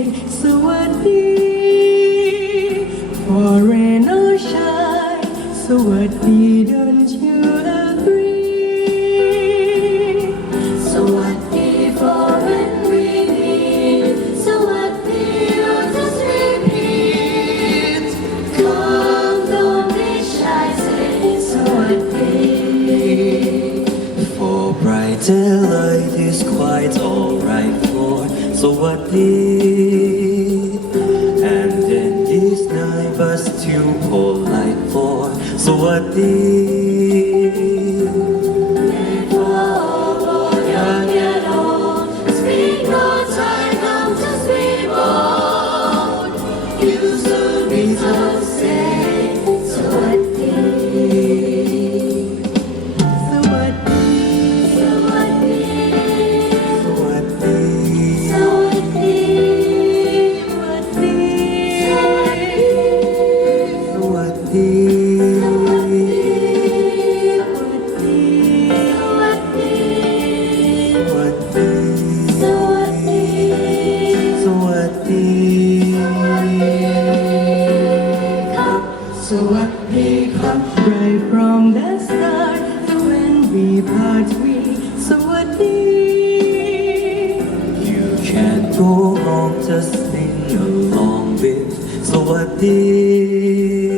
งสวัสดี foreign ocean สวัสดีเด้อ daylight is quite alright for Sawadi. And then this night but still polite for Sawadi. Speak สวัสดีครับ right from the start so when we part we สวัสดี You can't go wrong, just sing along with Sawadi. With